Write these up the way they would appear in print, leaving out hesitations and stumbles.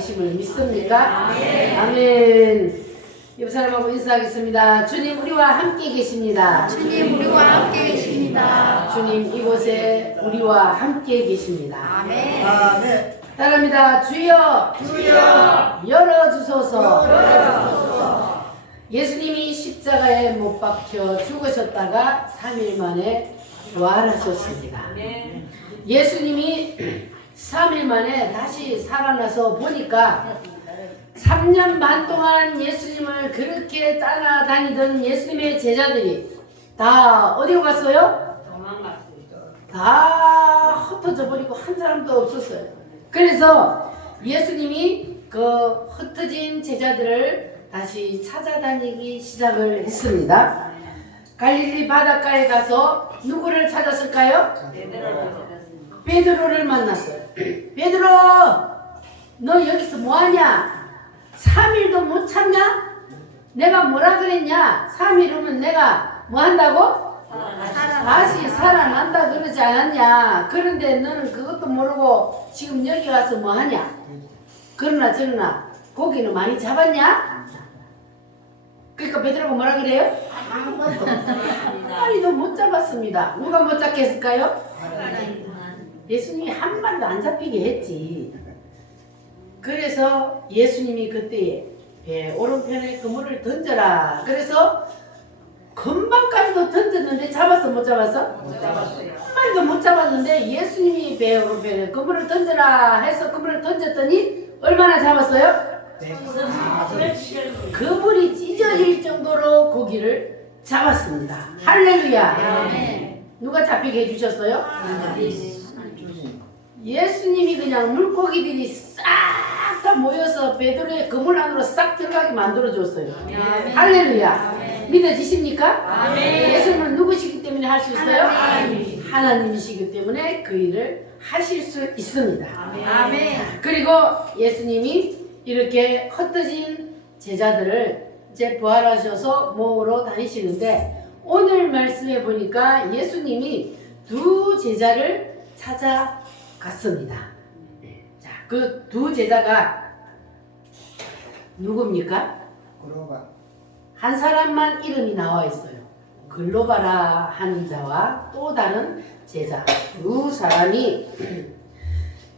살아계심을 믿습니까? 아멘. 옆 사람하고 인사하겠습니다. 주님 우리와 함께 계십니다. 주님 우리와 함께 계십니다. 주님 이곳에 우리와 함께 계십니다. 아멘. 아멘. 따라합니다. 주여 주여 열어주소서. 예수님이 십자가에 못 박혀 죽으셨다가 3일 만에 부활하셨습니다. 예수님이 3일 만에 다시 살아나서 보니까 3년 반 동안 예수님을 그렇게 따라다니던 예수님의 제자들이 다 어디로 갔어요? 다 흩어져 버리고 한 사람도 없었어요. 그래서 예수님이 그 흩어진 제자들을 다시 찾아다니기 시작을 했습니다. 갈릴리 바닷가에 가서 누구를 찾았을까요? 베드로를 만났어요. 베드로, 너 여기서 뭐하냐? 3일도 못 참냐? 내가 뭐라 그랬냐? 3일 후면 내가 뭐 한다고? 다시 살아난다 그러지 않았냐? 그런데 너는 그것도 모르고 지금 여기 와서 뭐 하냐? 그러나 고기는 많이 잡았냐? 그러니까 베드로가 뭐라 그래요? 아무것도 마리도 못 잡았습니다. 누가 못 잡게 했을까요? 예수님이 한 마리도 안 잡히게 했지. 그래서 예수님이 그때에 배 오른편에 그물을 던져라. 그래서 금방까지도 던졌는데 잡았어 못 잡았어? 못 잡았어요. 한 마리도 못 잡았는데 예수님이 배 오른편에 그물을 던져라 해서 그물을 던졌더니 얼마나 잡았어요? 그물이 찢어질 정도로 고기를 잡았습니다. 할렐루야. 누가 잡히게 해주셨어요? 예수님이 그냥 물고기들이 싹 다 모여서 베드로의 그물 안으로 싹 들어가게 만들어줬어요. 할렐루야. 믿어지십니까? 예수님은 누구시기 때문에 할 수 있어요? 하나님이시기 때문에 그 일을 하실 수 있습니다. 그리고 예수님이 이렇게 흩어진 제자들을 이제 부활하셔서 모으러 다니시는데 오늘 말씀해 보니까 예수님이 두 제자를 찾아갔습니다. 자, 그 두 제자가 누굽니까? 글로바. 한 사람만 이름이 나와 있어요. 글로바라 하는 자와 또 다른 제자 두 사람이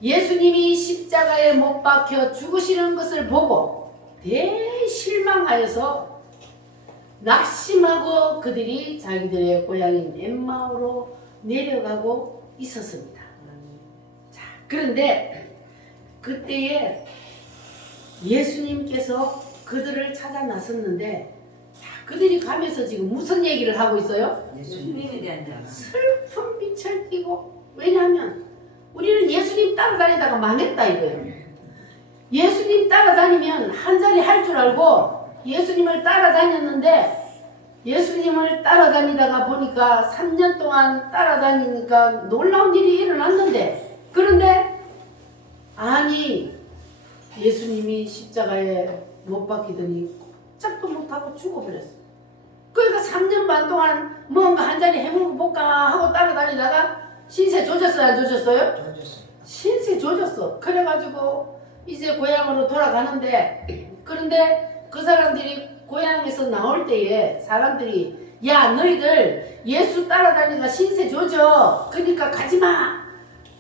예수님이 십자가에 못 박혀 죽으시는 것을 보고 대실망하여서 낙심하고 그들이 자기들의 고향인 엠마오로 내려가고 있었습니다. 자, 그런데 그때에 예수님께서 그들을 찾아 나섰는데 그들이 가면서 지금 무슨 얘기를 하고 있어요? 예수님에 대한 자. 슬픈 빛을 띠고, 왜냐하면 우리는 예수님 따라다니다가 망했다 이거예요. 예수님 따라다니면 한 자리 할 줄 알고 예수님을 따라다녔는데 예수님을 따라다니다가 보니까 3년 동안 따라다니니까 놀라운 일이 일어났는데, 그런데 아니 예수님이 십자가에 못 박히더니 꼼짝도 못하고 죽어버렸어. 그러니까 3년 반 동안 뭔가 한 자리 해먹어 볼까 하고 따라다니다가 신세 조졌어요 안 조졌어요? 조졌어요. 신세 조졌어. 그래가지고 이제 고향으로 돌아가는데, 그런데 그 사람들이 고향에서 나올 때에 사람들이 야 너희들 예수 따라다니다가 신세 조져 그러니까 가지마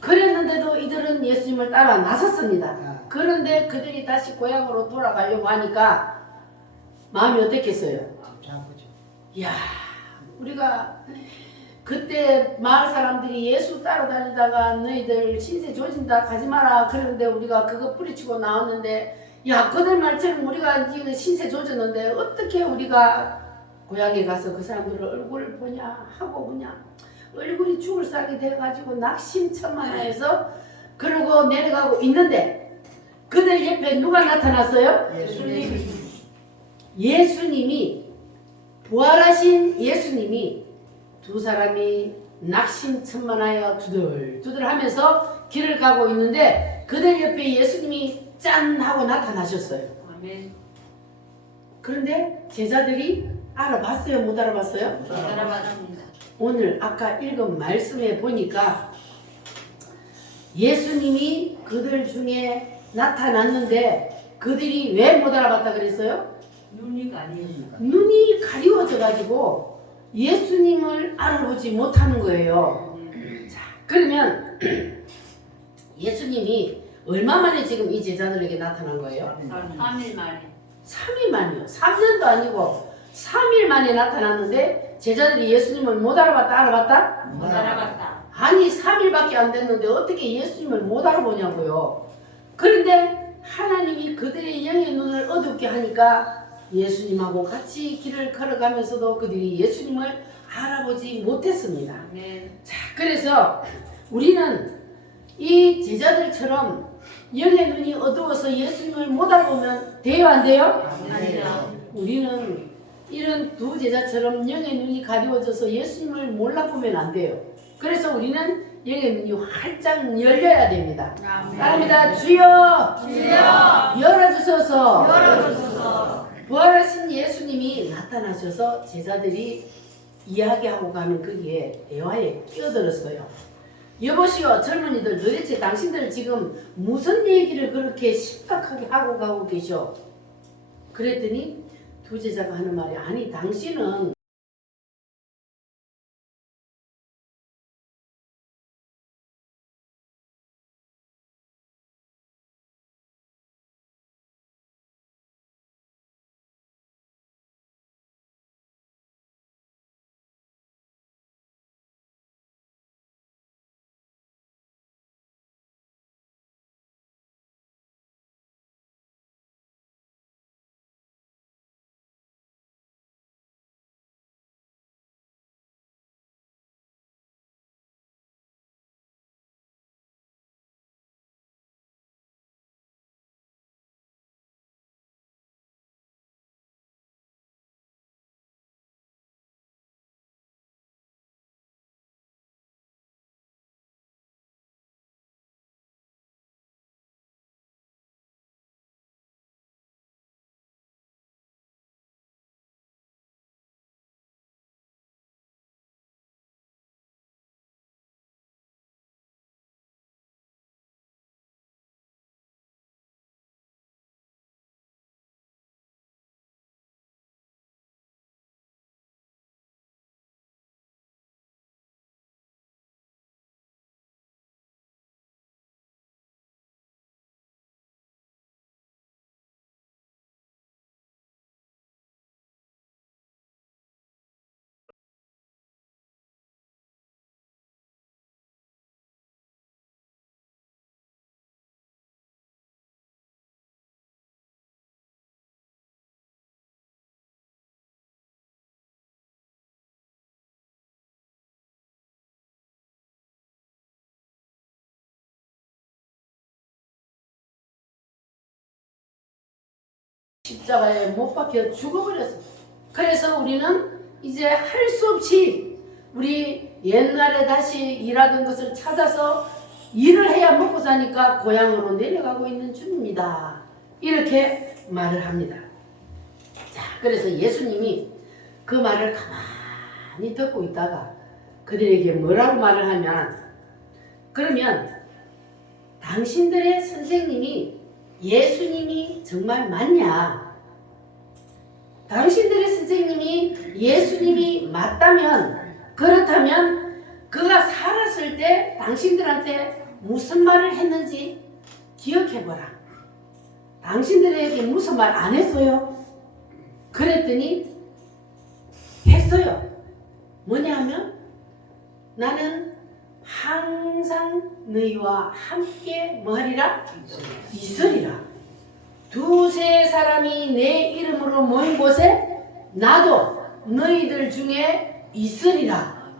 그랬는데도 이들은 예수님을 따라 나섰습니다. 그런데 그들이 다시 고향으로 돌아가려고 하니까 마음이 어땠겠어요? 잡으죠. 이야, 우리가 그때 마을 사람들이 예수 따라다니다가 너희들 신세 조진다 가지 마라 그러는데 우리가 그거 뿌리치고 나왔는데, 야 그들 말처럼 우리가 지금 신세 조졌는데 어떻게 우리가 고향에 가서 그 사람들을 얼굴을 보냐 하고 그냥 얼굴이 죽을 싹이 돼가지고 낙심천만해서 그러고 내려가고 있는데 그들 옆에 누가 나타났어요? 예수님이 부활하신 예수님이 두 사람이 낙심천만하여 두들두들 하면서 길을 가고 있는데 그들 옆에 예수님이 짠 하고 나타나셨어요. 그런데 제자들이 알아봤어요? 못 알아봤어요? 알아봤습니다. 오늘 아까 읽은 말씀에 보니까 예수님이 그들 중에 나타났는데 그들이 왜 못 알아봤다 그랬어요? 눈이 아니에요. 눈이 가리워져 가지고 예수님을 알아보지 못하는 거예요. 자, 그러면 예수님이 얼마 만에 지금 이 제자들에게 나타난 거예요? 3일 만에. 3일 만이요. 3년도 아니고 3일 만에 나타났는데 제자들이 예수님을 못 알아봤다 알아봤다? 못 알아봤다. 아니 3일밖에 안 됐는데 어떻게 예수님을 못 알아보냐고요. 그런데 하나님이 그들의 영의 눈을 어둡게 하니까 예수님하고 같이 길을 걸어가면서도 그들이 예수님을 알아보지 못했습니다. 네. 자, 그래서 우리는 이 제자들처럼 영의 눈이 어두워서 예수님을 못 알아보면 돼요, 안 돼요? 아니요. 우리는 이런 두 제자처럼 영의 눈이 가리워져서 예수님을 몰라보면 안 돼요. 그래서 우리는 영의 눈이 활짝 열려야 됩니다. 따라합니다. 주여, 주여, 열어주소서. 열어주소서. 부활하신 예수님이 나타나셔서 제자들이 이야기하고 가면 거기에 대화에 끼어들었어요. 여보시오 젊은이들 도대체 당신들 지금 무슨 얘기를 그렇게 심각하게 하고 가고 계셔? 그랬더니 두 제자가 하는 말이 아니 당신은 십자가에 못 박혀 죽어버렸어. 그래서 우리는 이제 할 수 없이 우리 옛날에 다시 일하던 것을 찾아서 일을 해야 먹고 사니까 고향으로 내려가고 있는 중입니다. 이렇게 말을 합니다. 자, 그래서 예수님이 그 말을 가만히 듣고 있다가 그들에게 뭐라고 말을 하면 그러면 당신들의 선생님이 예수님이 정말 맞냐? 당신들의 선생님이 예수님이 맞다면 그렇다면 그가 살았을 때 당신들한테 무슨 말을 했는지 기억해보라. 당신들에게 무슨 말 안 했어요? 그랬더니 했어요. 뭐냐 하면 나는 항상 너희와 함께 뭐하리라? 있으리라. 두세 사람이 내 이름으로 모인 곳에 나도 너희들 중에 있으리라.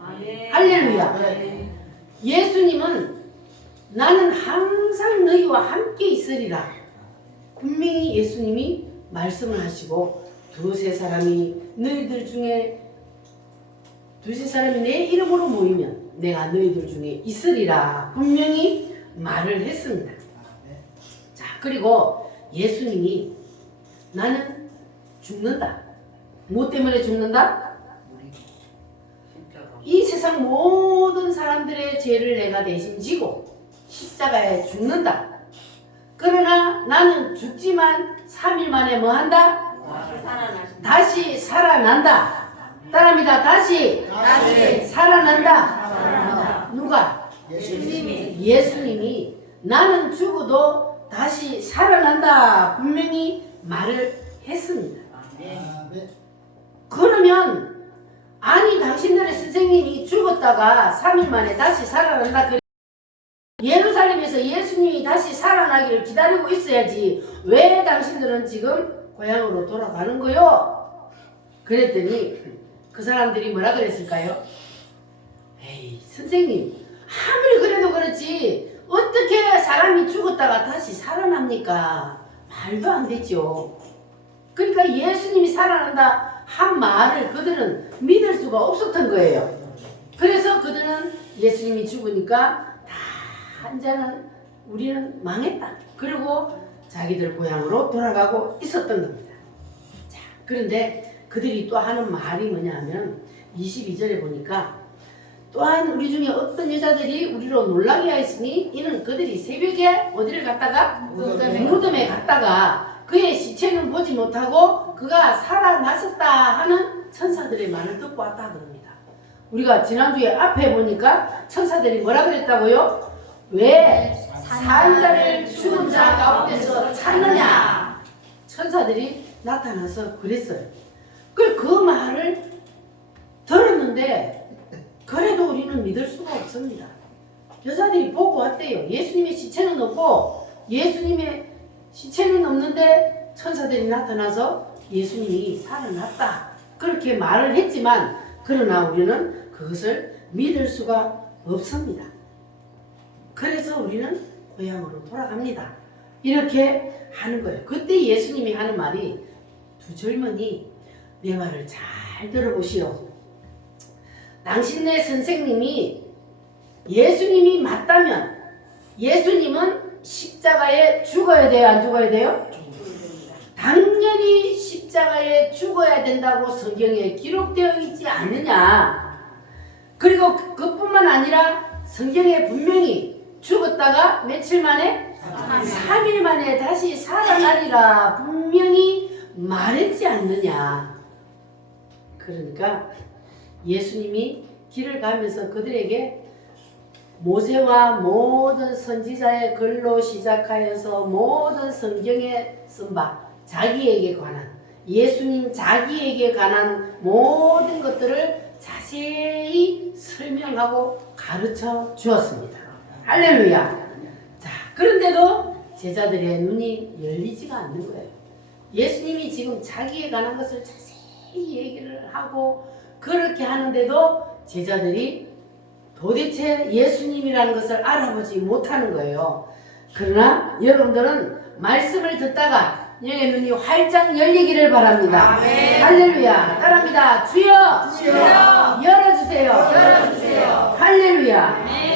할렐루야. 예수님은 나는 항상 너희와 함께 있으리라. 분명히 예수님이 말씀을 하시고 두세 사람이 너희들 중에 두세 사람이 내 이름으로 모이면 내가 너희들 중에 있으리라 분명히 말을 했습니다. 자, 그리고 예수님이 나는 죽는다. 뭐 때문에 죽는다? 이 세상 모든 사람들의 죄를 내가 대신 지고 십자가에 죽는다. 그러나 나는 죽지만 3일 만에 뭐 한다? 다시 살아난다. 따라합니다. 다시 살아난다. 누가? 예수님이 나는 죽어도 다시 살아난다. 분명히 말을 했습니다. 아멘. 그러면 아니 당신들의 선생님이 죽었다가 3일 만에 다시 살아난다. 예루살렘에서 예수님이 다시 살아나기를 기다리고 있어야지 왜 당신들은 지금 고향으로 돌아가는 거요? 그랬더니 그 사람들이 뭐라 그랬을까요? 에이 선생님 아무리 그래도 그렇지 어떻게 사람이 죽었다가 다시 살아납니까? 말도 안 되죠. 그러니까 예수님이 살아난다 한 말을 그들은 믿을 수가 없었던 거예요. 그래서 그들은 예수님이 죽으니까 다 한자는 우리는 망했다. 그리고 자기들 고향으로 돌아가고 있었던 겁니다. 자, 그런데 그들이 또 하는 말이 뭐냐면 22절에 보니까 또한 우리 중에 어떤 여자들이 우리로 놀라게 하였으니 이는 그들이 새벽에 어디를 갔다가 무덤에 갔다가 그의 시체는 보지 못하고 그가 살아났었다 하는 천사들의 말을 듣고 왔다 그럽니다. 우리가 지난주에 앞에 보니까 천사들이 뭐라 그랬다고요? 왜 산자를 죽은 자 가운데서 찾느냐? 천사들이 나타나서 그랬어요. 그 말을 들었는데 그래도 우리는 믿을 수가 없습니다. 여자들이 보고 왔대요. 예수님의 시체는 없고 예수님의 시체는 없는데 천사들이 나타나서 예수님이 살아났다. 그렇게 말을 했지만 그러나 우리는 그것을 믿을 수가 없습니다. 그래서 우리는 고향으로 돌아갑니다. 이렇게 하는 거예요. 그때 예수님이 하는 말이 두 절머니 내 말을 잘 들어보시오. 당신네 선생님이 예수님이 맞다면 예수님은 십자가에 죽어야 돼요? 안 죽어야 돼요? 당연히 십자가에 죽어야 된다고 성경에 기록되어 있지 않느냐. 그리고 그뿐만 아니라 성경에 분명히 죽었다가 며칠 만에 3일 만에 다시 살아나리라 분명히 말했지 않느냐. 그러니까 예수님이 길을 가면서 그들에게 모세와 모든 선지자의 글로 시작하여서 모든 성경에 쓴 바 자기에게 관한 예수님 자기에게 관한 모든 것들을 자세히 설명하고 가르쳐 주었습니다. 할렐루야. 자, 그런데도 제자들의 눈이 열리지가 않는 거예요. 예수님이 지금 자기에 관한 것을 자세히 얘기를 하고 그렇게 하는데도 제자들이 도대체 예수님이라는 것을 알아보지 못하는 거예요. 그러나 여러분들은 말씀을 듣다가 영의 눈이 활짝 열리기를 바랍니다. 아멘. 할렐루야. 따라합니다. 주여, 열어주세요. 할렐루야. 아멘.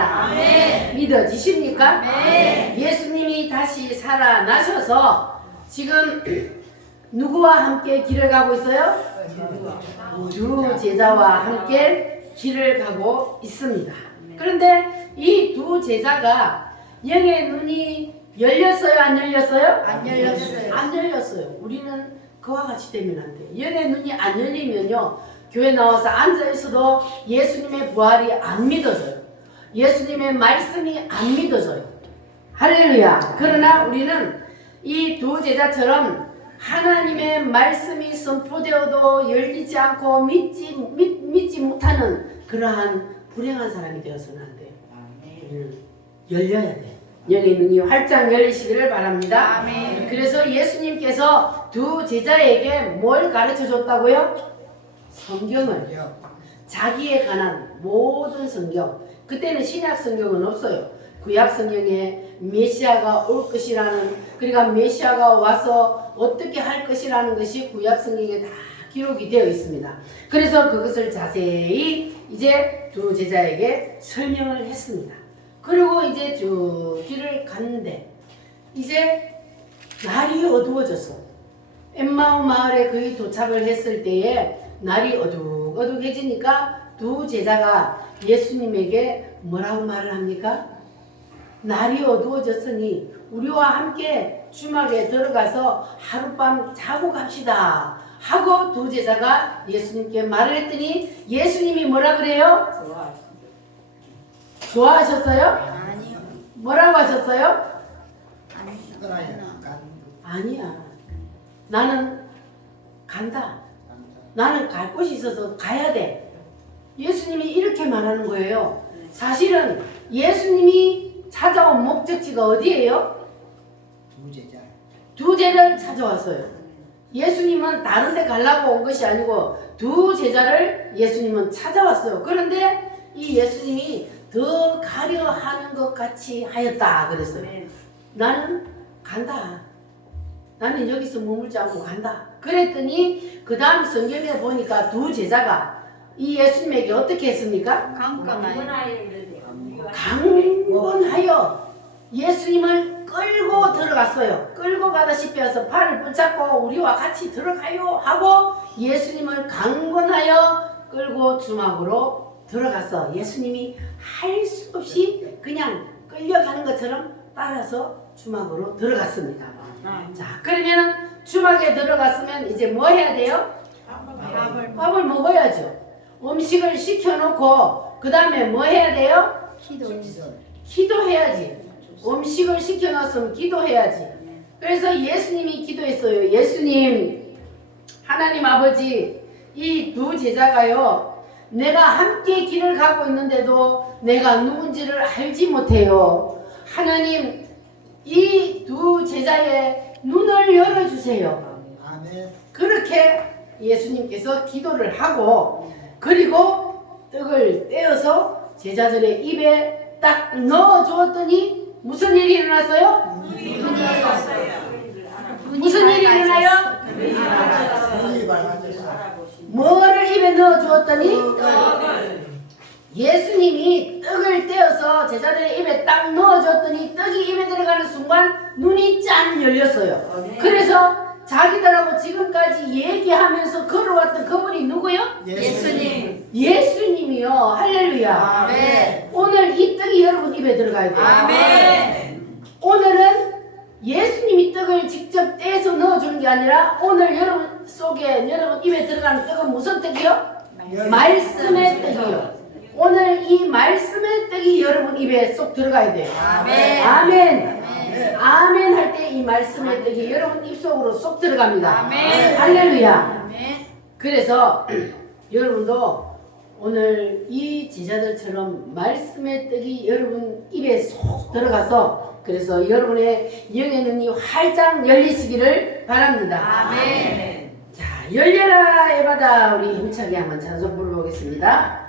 믿습니다. 아멘. 믿어지십니까? 네. 예수님이 다시 살아나셔서 지금 누구와 함께 길을 가고 있어요? 두 제자와 함께 길을 가고 있습니다. 그런데 이 두 제자가 영의 눈이 열렸어요? 안 열렸어요? 안 열렸어요. 안 열렸어요. 우리는 그와 같이 되면 안 돼요. 영의 눈이 안 열리면요, 교회 나와서 앉아 있어도 예수님의 부활이 안 믿어져요. 예수님의 말씀이 안 믿어져요. 할렐루야. 그러나 우리는 이 두 제자처럼 하나님의 말씀이 선포되어도 열리지 않고 믿지 못하는 그러한 불행한 사람이 되어서는 안 돼요. 우리는 열려야 돼요. 영의 눈이 활짝 열리시기를 바랍니다. 아멘. 그래서 예수님께서 두 제자에게 뭘 가르쳐 줬다고요? 성경을, 자기에 관한 모든 성경. 그때는 신약 성경은 없어요. 구약 성경에 메시아가 올 것이라는, 그러니까 메시아가 와서 어떻게 할 것이라는 것이 구약 성경에 다 기록이 되어 있습니다. 그래서 그것을 자세히 이제 두 제자에게 설명을 했습니다. 그리고 이제 쭉 길을 갔는데 이제 날이 어두워졌어. 엠마오 마을에 거의 도착을 했을 때에 날이 어둑어둑해지니까 두 제자가 예수님에게 뭐라고 말을 합니까? 날이 어두워졌으니 우리와 함께 주막에 들어가서 하룻밤 자고 갑시다 하고 두 제자가 예수님께 말을 했더니 예수님이 뭐라 그래요? 좋아하셨어요? 아니요. 뭐라고 하셨어요? 아니요. 아니야. 나는 간다. 나는 갈 곳이 있어서 가야 돼. 예수님이 이렇게 말하는 거예요. 사실은 예수님이 찾아온 목적지가 어디예요? 두 제자. 두 제자를 찾아왔어요. 예수님은 다른 데 가려고 온 것이 아니고 두 제자를 예수님은 찾아왔어요. 그런데 이 예수님이 더 가려 하는 것 같이 하였다 그랬어요. 나는 간다. 나는 여기서 머물지 않고 간다. 그랬더니 그 다음 성경에 보니까 두 제자가 이 예수님에게 어떻게 했습니까? 강권하여 예수님을 끌고 들어갔어요. 끌고 가다시피 해서 팔을 붙잡고 우리와 같이 들어가요 하고 예수님을 강권하여 끌고 주막으로 들어갔어. 예수님이 할 수 없이 그냥 끌려가는 것처럼 따라서 주막으로 들어갔습니다. 자, 그러면 주막에 들어갔으면 이제 뭐 해야 돼요? 밥을 먹어야죠. 음식을 시켜놓고 그 다음에 뭐 해야 돼요? 기도해야지. 음식을 시켜놨으면 기도해야지. 그래서 예수님이 기도했어요. 예수님, 하나님 아버지, 이 두 제자가요, 내가 함께 길을 가고 있는데도 내가 누군지를 알지 못해요. 하나님, 이 두 제자의 눈을 열어주세요. 아멘. 그렇게 예수님께서 기도를 하고 그리고 떡을 떼어서 제자들의 입에 딱 넣어주었더니 무슨 일이 일어났어요? 무슨 일이 일어나요? 눈이 밝아졌어. 뭐를 입에 넣어주었더니 예수님이 떡을 떼어서 제자들의 입에 딱 넣어줬더니 떡이 입에 들어가는 순간 눈이 짠 열렸어요. 그래서 자기들하고 지금까지 얘기하면서 걸어왔던 그분이 누구요? 예수님. 예수님이요. 할렐루야. 아멘. 오늘 이 떡이 여러분 입에 들어가야 돼요. 아멘. 오늘은 예수님이 떡을 직접 떼서 넣어주는 게 아니라 오늘 여러분 속에 여러분 입에 들어가는 떡은 무슨 떡이요? 말씀의 떡이요. 오늘 이 말씀의 떡이 여러분 입에 쏙 들어가야 돼요. 아멘. 아멘. 아멘 할 때 이 말씀의 떡이 여러분 입속으로 쏙 들어갑니다. 아멘. 할렐루야. 아멘. 그래서 여러분도 오늘 이 제자들처럼 말씀의 떡이 여러분 입에 쏙 들어가서 그래서 여러분의 영의 눈이 활짝 열리시기를 바랍니다. 아멘. 자, 열려라 에바다 우리 힘차게 한번 찬송 부르보겠습니다.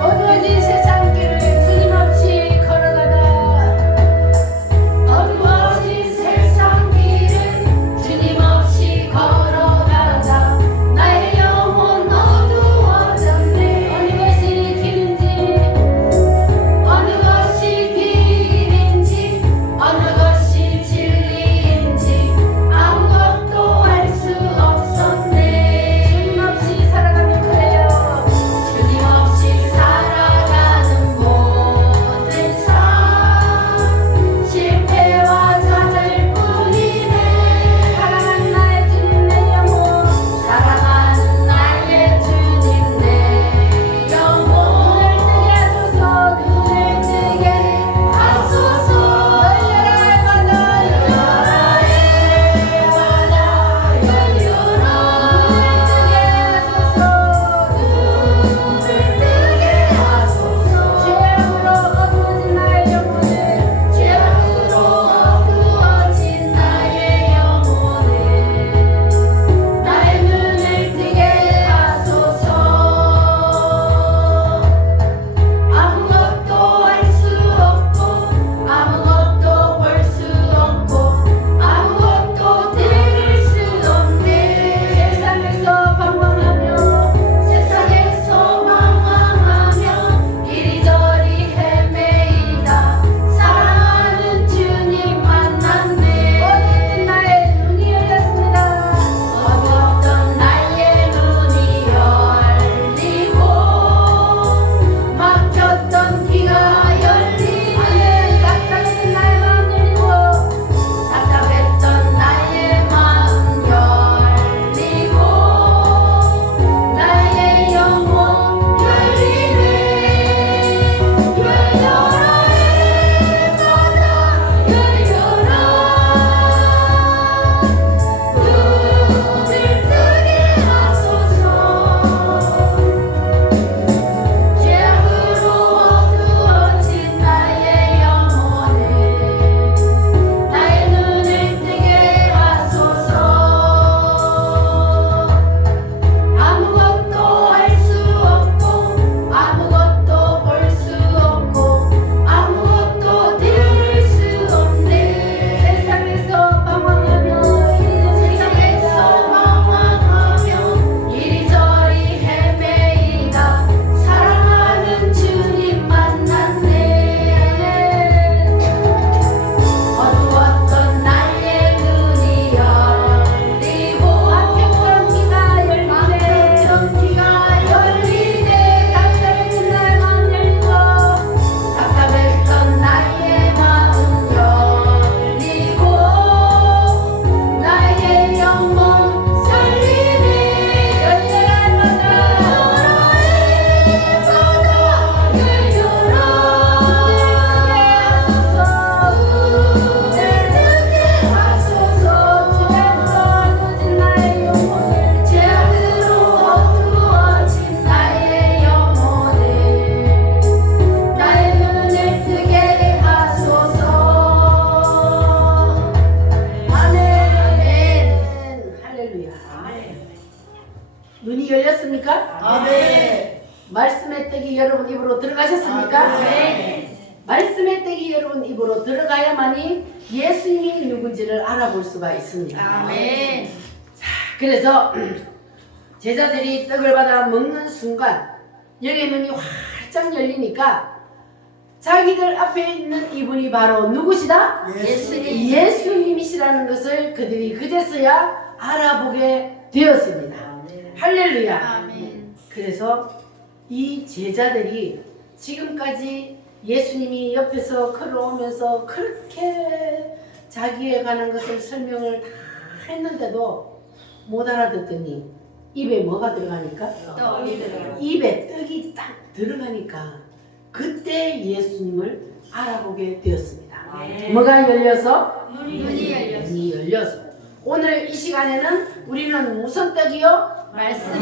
어두워진 세상길을 주님 없이 걸어가다 어두워진 세상길을 주님 없이 걸어가다 눈이 열렸습니까? 아멘. 말씀의 떡이 여러분 입으로 들어가셨습니까? 아멘. 말씀의 떡이 여러분 입으로 들어가야만이 예수님이 누군지를 알아볼 수가 있습니다. 아멘. 그래서 제자들이 떡을 받아 먹는 순간 영의 눈이 활짝 열리니까 자기들 앞에 있는 이분이 바로 누구시다? 예수님. 예수님이시라는 것을 그들이 그제서야 알아보게 되었습니다. 할렐루야. 아멘. 그래서 이 제자들이 지금까지 예수님이 옆에서 걸어오면서 그렇게 자기에 관한 것을 설명을 다 했는데도 못 알아듣더니 입에 뭐가 들어가니까? 떡이 들어가요. 입에 떡이 딱 들어가니까 그때 예수님을 알아보게 되었습니다. 아멘. 뭐가 열려서? 눈이 열렸어. 눈이 열려서. 오늘 이 시간에는 우리는 무슨 떡이요?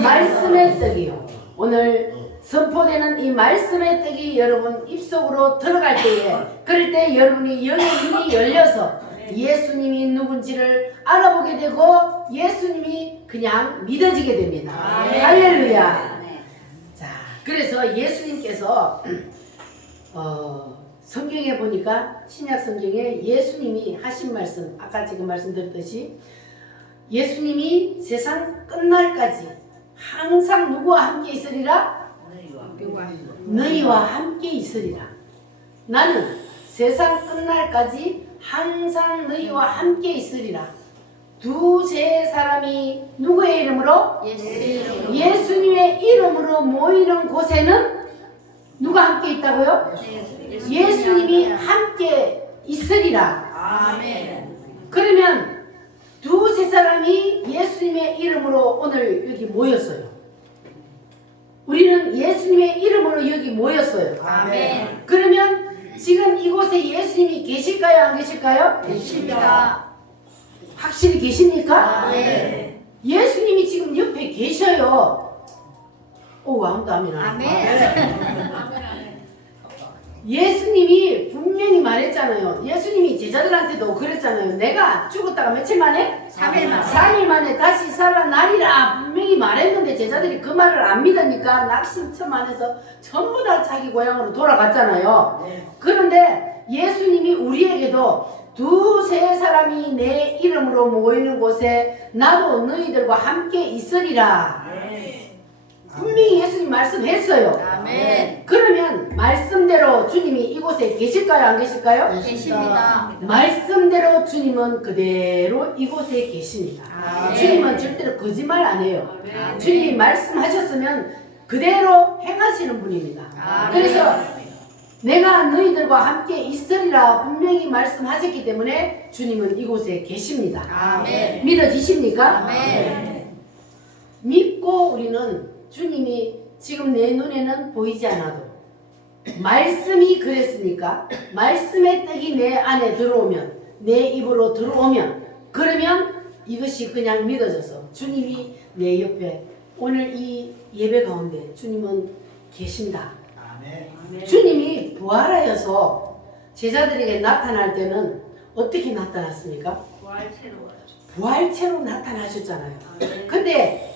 말씀의 떡이요. 오늘 선포되는 이 말씀의 떡이 여러분 입속으로 들어갈 때에 그럴 때 여러분이 영의 눈이 열려서 예수님이 누군지를 알아보게 되고 예수님이 그냥 믿어지게 됩니다. 아멘. 할렐루야. 자, 그래서 예수님께서 성경에 보니까 신약 성경에 예수님이 하신 말씀 아까 지금 말씀드렸듯이 예수님이 세상 끝날까지 항상 누구와 함께 있으리라? 너희와 함께 있으리라. 나는 세상 끝날까지 항상 너희와 함께 있으리라. 두세 사람이 누구의 이름으로? 예수님. 예수님의 이름으로 모이는 곳에는 누가 함께 있다고요? 예수님이 함께 있으리라. 아멘. 그러면 두세 사람이 예수님의 이름으로 오늘 여기 모였어요. 우리는 예수님의 이름으로 여기 모였어요. 아멘. 그러면 지금 이곳에 예수님이 계실까요? 안 계실까요? 계십니다. 확실히 계십니까? 아멘. 예수님이 지금 옆에 계셔요. 오, 아무도 아멘 안 해. 아멘. 예수님이 분명히 말했잖아요. 예수님이 제자들한테도 그랬잖아요. 내가 죽었다가 며칠 만에? 3일 만에. 3일 만에 다시 살아나리라 분명히 말했는데 제자들이 그 말을 안 믿으니까 낙심처 안에서 전부 다 자기 고향으로 돌아갔잖아요. 그런데 예수님이 우리에게도 두세 사람이 내 이름으로 모이는 곳에 나도 너희들과 함께 있으리라. 분명히 예수님 말씀했어요. 아멘. 그러면 말씀대로 주님이 이곳에 계실까요? 안 계실까요? 계십니다. 말씀대로 주님은 그대로 이곳에 계십니다. 아멘. 주님은 절대로 거짓말 안 해요. 아멘. 주님이 말씀하셨으면 그대로 행하시는 분입니다. 아멘. 그래서 내가 너희들과 함께 있으리라 분명히 말씀하셨기 때문에 주님은 이곳에 계십니다. 아멘. 믿어지십니까? 아멘. 믿고 우리는 주님이 지금 내 눈에는 보이지 않아도 말씀이 그랬으니까 말씀의 떡이 내 안에 들어오면 내 입으로 들어오면 그러면 이것이 그냥 믿어져서 주님이 내 옆에 오늘 이 예배 가운데 주님은 계신다. 주님이 부활하여서 제자들에게 나타날 때는 어떻게 나타났습니까? 부활체로 나타나셨잖아요. 근데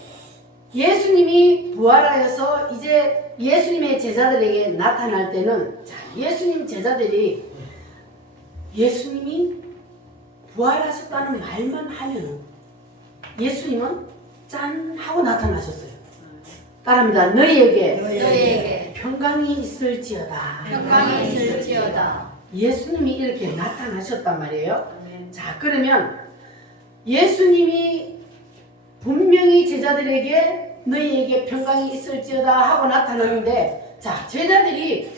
예수님이 부활하여서 이제 예수님의 제자들에게 나타날 때는 자, 예수님 제자들이 예수님이 부활하셨다는 말만 하면 예수님은 짠 하고 나타나셨어요. 따라합니다. 너희에게 평강이 있을지어다. 평강이 있을지어다. 예수님이 이렇게 나타나셨단 말이에요. 자, 그러면 예수님이 분명히 제자들에게 너희에게 평강이 있을지어다 하고 나타났는데 자, 제자들이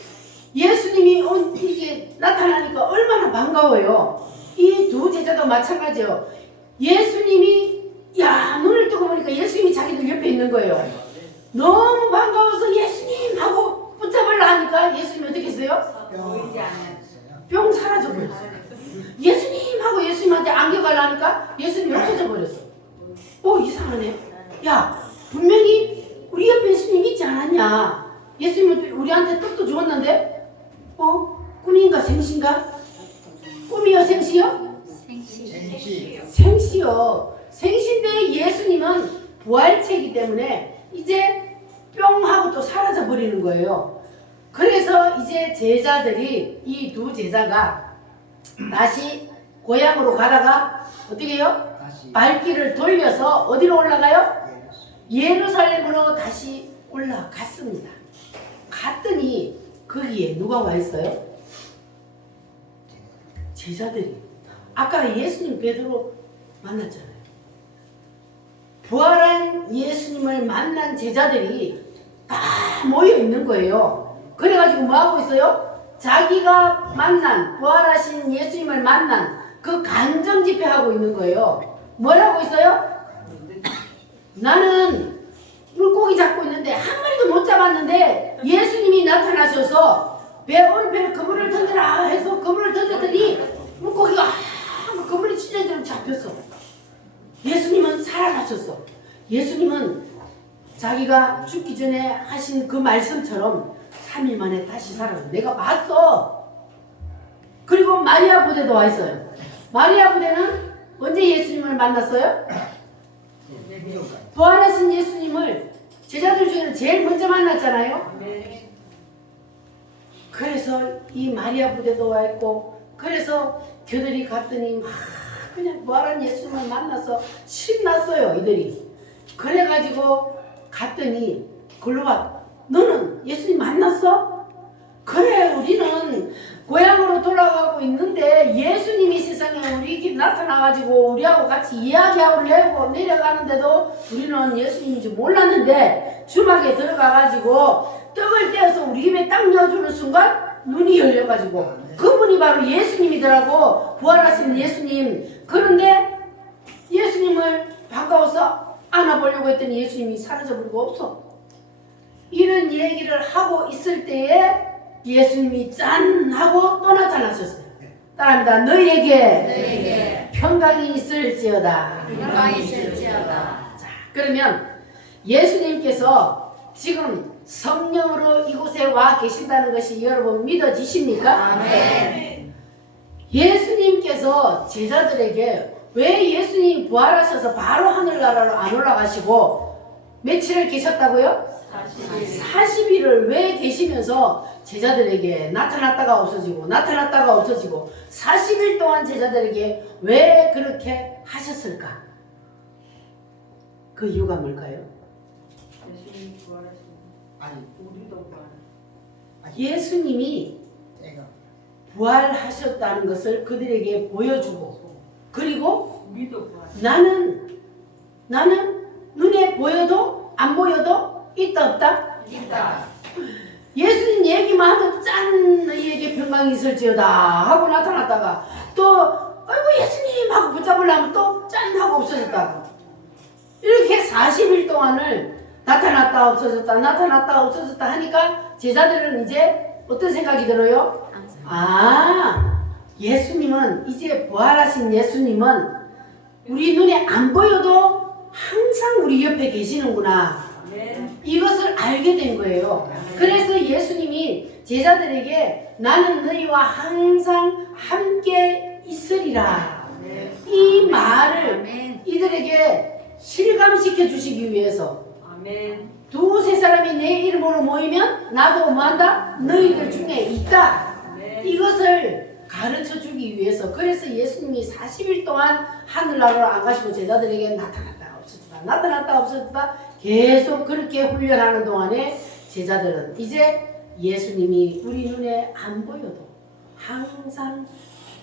예수님이 이게 나타나니까 얼마나 반가워요. 이 두 제자도 마찬가지요. 예수님이 눈을 뜨고 보니까 예수님이 자기들 옆에 있는 거예요. 너무 반가워서 예수님 하고 붙잡으려 하니까 예수님이 어떻게 했어요? 뿅 사라져 버렸어요. 예수님 하고 예수님한테 안겨가려 하니까 예수님이 없어져 버렸어. 이상하네. 야, 분명히 우리 옆에 예수님 있지 않았냐? 예수님은 우리한테 떡도 주었는데 꿈인가 생시인가? 꿈이요 생시요? 생시. 생시요. 생신대의 예수님은 부활체이기 때문에 이제 뿅 하고 또 사라져 버리는 거예요. 그래서 이제 제자들이 이 두 제자가 다시 고향으로 가다가 어떻게 해요? 다시 발길을 돌려서 어디로 올라가요? 예루살렘으로 다시 올라갔습니다. 갔더니 거기에 누가 와 있어요? 제자들이. 아까 예수님 베드로 만났잖아요. 부활한 예수님을 만난 제자들이 다 모여 있는 거예요. 그래가지고 뭐 하고 있어요? 자기가 만난 부활하신 예수님을 만난 그 간증 집회하고 있는 거예요. 뭐라고 있어요? 나는 물고기 잡고 있는데 한 마리도 못 잡았는데 예수님이 나타나셔서 배를 그물을 던져라 해서 그물을 던졌더니 물고기가 그물이 찢어지면 잡혔어. 예수님은 살아나셨어. 예수님은 자기가 죽기 전에 하신 그 말씀처럼 3일 만에 다시 살아났어. 내가 봤어. 그리고 마리아 부대도 와 있어요. 마리아 부대는 언제 예수님을 만났어요? 부활하신 예수님을 제자들 중에는 제일 먼저 만났잖아요. 그래서 이 마리아 부대도 와 있고, 그래서 그들이 갔더니 막 그냥 부활한 예수님을 만나서 신났어요, 이들이. 그래가지고 갔더니 글로가 너는 예수님 만났어? 그래, 우리는 고향으로 돌아가고 있는데 예수님이 세상에 우리 집 나타나가지고 우리하고 같이 이야기하고 내려가는데도 우리는 예수님인지 몰랐는데 주막에 들어가가지고 떡을 떼어서 우리 입에 딱 넣어주는 순간 눈이 열려가지고 그분이 바로 예수님이더라고. 부활하신 예수님. 그런데 예수님을 반가워서 안아보려고 했더니 예수님이 사라져버리고 없어. 이런 얘기를 하고 있을 때에 예수님이 짠 하고 또 나타나셨어요. 따라합니다. 너희에게 평강이 있을지어다. 평강이 있을지어다. 자, 그러면 예수님께서 지금 성령으로 이곳에 와 계신다는 것이 여러분 믿어지십니까? 아멘. 예수님께서 제자들에게 왜 예수님이 부활하셔서 바로 하늘나라로 안 올라가시고 며칠을 계셨다고요? 40일을 왜 계시면서 제자들에게 나타났다가 없어지고 나타났다가 없어지고 40일 동안 제자들에게 왜 그렇게 하셨을까? 그 이유가 뭘까요? 예수님이 부활하시고 아니 우리도 부활. 예수님이 내가 부활하셨다는 것을 그들에게 보여주고, 그리고 우리도 부활. 나는 눈에 보여도 안 보여도 있다 없다? 있다. 예수님 얘기만 하면 짠 너희에게 평강이 있을지어다 하고 나타났다가 또 아이고 예수님 하고 붙잡으려면 또 짠 하고 없어졌다고. 이렇게 40일 동안을 나타났다 없어졌다 나타났다 없어졌다 하니까 제자들은 이제 어떤 생각이 들어요? 아, 예수님은 이제 부활하신 예수님은 우리 눈에 안 보여도 항상 우리 옆에 계시는구나. 아멘. 이것을 알게 된 거예요. 그래서 예수님이 제자들에게 나는 너희와 항상 함께 있으리라. 이 말을 아멘. 이들에게 실감시켜 주시기 위해서 아멘. 두세 사람이 내 이름으로 모이면 나도 뭐한다? 너희들 중에 있다. 아멘. 이것을 가르쳐 주기 위해서. 그래서 예수님이 40일 동안 하늘나라로 안 가시고 제자들에게 나타났다가 없어졌다 나타났다가 없어졌다 계속 그렇게 훈련하는 동안에 제자들은 이제 예수님이 우리 눈에 안 보여도 항상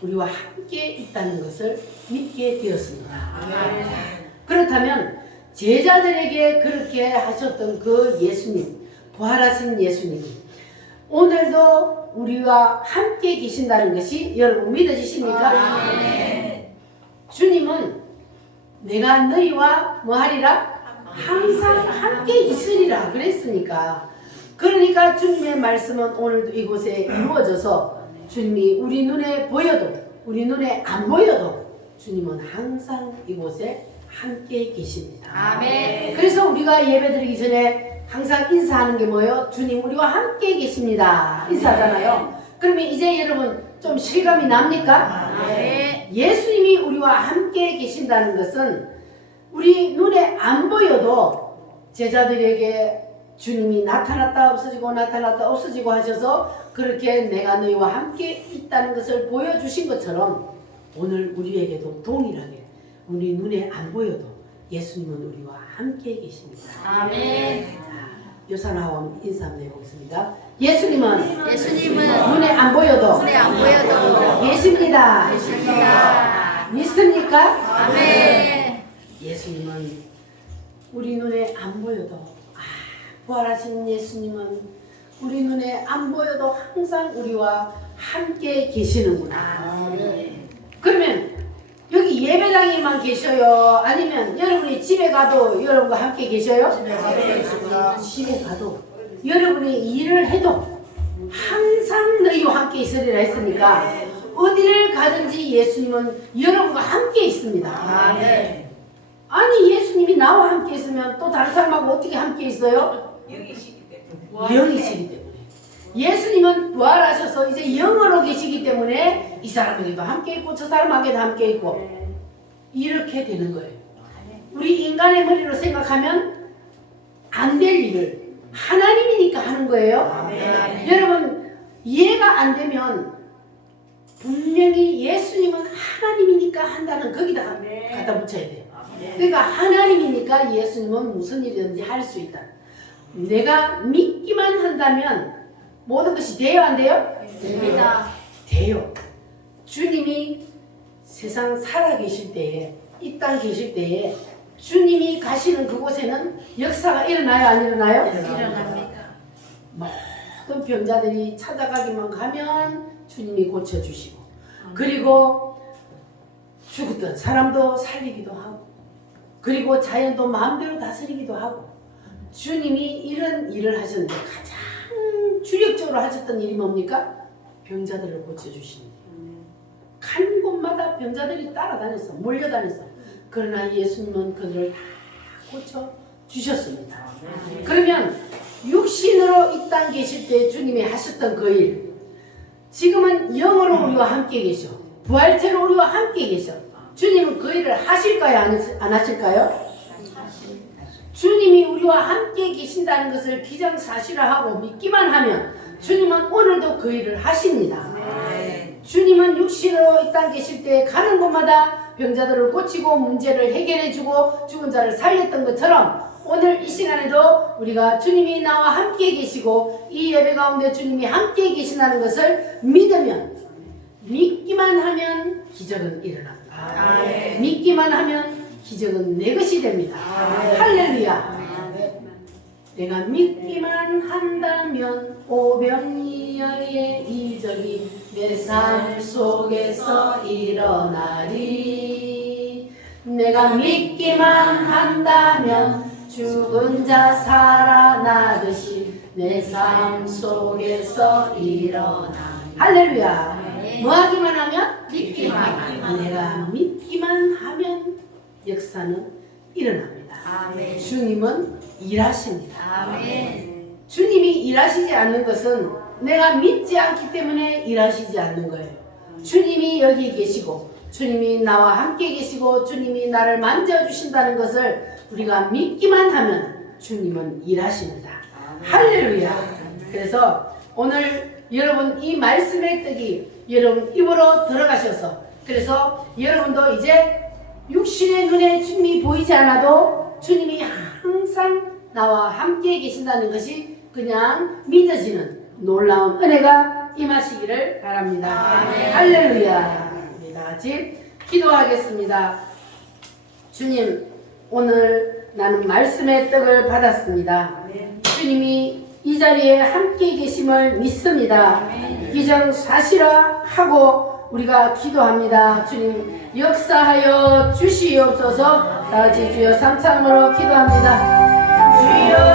우리와 함께 있다는 것을 믿게 되었습니다. 아멘. 그렇다면 제자들에게 그렇게 하셨던 그 예수님, 부활하신 예수님이 오늘도 우리와 함께 계신다는 것이 여러분 믿어지십니까? 아멘. 주님은 내가 너희와 뭐하리라? 항상 함께 있으리라 그랬으니까. 그러니까 주님의 말씀은 오늘도 이곳에 이루어져서 주님이 우리 눈에 보여도 우리 눈에 안 보여도 주님은 항상 이곳에 함께 계십니다. 아멘. 그래서 우리가 예배드리기 전에 항상 인사하는 게 뭐예요? 주님 우리와 함께 계십니다. 인사하잖아요. 그러면 이제 여러분 좀 실감이 납니까? 아멘. 예수님이 우리와 함께 계신다는 것은 우리 눈에 안 보여도 제자들에게 주님이 나타났다 없어지고 나타났다 없어지고 하셔서 그렇게 내가 너희와 함께 있다는 것을 보여주신 것처럼 오늘 우리에게도 동일하게 우리 눈에 안 보여도 예수님은 우리와 함께 계십니다. 아멘. 요산하고 인사 한번 해보겠습니다. 예수님은 예수님은 눈에 안 보여도 눈에 안 보여도 계십니다. 계십니다. 믿습니까? 아멘. 예수님은 우리 눈에 안 보여도 부활하신 예수님은 우리 눈에 안 보여도 항상 우리와 함께 계시는구나. 그러면 여기 예배당에만 계셔요? 아니면 여러분이 집에 가도 여러분과 함께 계셔요? 집에 가도 여러분이 일을 해도 항상 너희와 함께 있으리라 했으니까 어디를 가든지 예수님은 여러분과 함께 있습니다. 아니 예수님이 나와 함께 있으면 또 다른 사람하고 어떻게 함께 있어요? 영이시기 때문에. 예수님은 부활하셔서 이제 영으로 계시기 때문에 이 사람에게도 함께 있고 저 사람에게도 함께 있고 이렇게 되는 거예요. 우리 인간의 머리로 생각하면 안 될 일을 하나님이니까 하는 거예요. 여러분 이해가 안 되면 분명히 예수님은 하나님이니까 한다는 거기다가 갖다 붙여야 돼요. 그러니까 하나님이니까 예수님은 무슨 일이든지 할 수 있다. 내가 믿기만 한다면 모든 것이 돼요 안 돼요? 됩니다. 돼요. 주님이 세상 살아계실 때에 이 땅 계실 때에 주님이 가시는 그곳에는 역사가 일어나요 안 일어나요? 일어납니다. 모든 병자들이 찾아가기만 하면 주님이 고쳐주시고 그리고 죽었던 사람도 살리기도 하고 그리고 자연도 마음대로 다스리기도 하고 주님이 이런 일을 하셨는데 가장 주력적으로 하셨던 일이 뭡니까? 병자들을 고쳐주시는 일. 간 곳마다 병자들이 따라다녔어. 몰려다녔어. 그러나 예수님은 그들을 다 고쳐주셨습니다. 그러면 육신으로 이 땅 계실 때 주님이 하셨던 그 일 지금은 영으로 우리와 함께 계셔. 부활체로 우리와 함께 계셔. 주님은 그 일을 하실까요? 안 하실까요? 주님이 우리와 함께 계신다는 것을 기정사실화하고 믿기만 하면 주님은 오늘도 그 일을 하십니다. 주님은 육신으로 이 땅 계실 때 가는 곳마다 병자들을 고치고 문제를 해결해주고 죽은 자를 살렸던 것처럼 오늘 이 시간에도 우리가 주님이 나와 함께 계시고 이 예배 가운데 주님이 함께 계신다는 것을 믿으면 믿기만 하면 기적은 일어납니다. 믿기만 하면 기적은 내 것이 됩니다. 할렐루야. 내가 믿기만 한다면 오병이어의 이적이 내 삶 속에서 일어나리. 내가 믿기만 한다면 죽은 자 살아나듯이 내 삶 속에서 일어나리. 할렐루야. 뭐 하기만 하면? 믿기만 하면. 내가 믿기만 하면 역사는 일어납니다. 아멘. 주님은 일하십니다. 아멘. 주님이 일하시지 않는 것은 내가 믿지 않기 때문에 일하시지 않는 거예요. 주님이 여기 계시고 주님이 나와 함께 계시고 주님이 나를 만져주신다는 것을 우리가 믿기만 하면 주님은 일하십니다. 할렐루야. 그래서 오늘 여러분 이 말씀의 뜻이 여러분 입으로 들어가셔서 그래서 여러분도 이제 육신의 눈에 주님이 보이지 않아도 주님이 항상 나와 함께 계신다는 것이 그냥 믿어지는 놀라운 은혜가 임하시기를 바랍니다. 아멘. 할렐루야. 우리 다 같이 기도하겠습니다. 주님, 오늘 나는 말씀의 떡을 받았습니다. 주님이 이 자리에 함께 계심을 믿습니다. 기정사실화하고 우리가 기도합니다. 주님 역사하여 주시옵소서. 다 같이 주여 삼창으로 기도합니다. 주여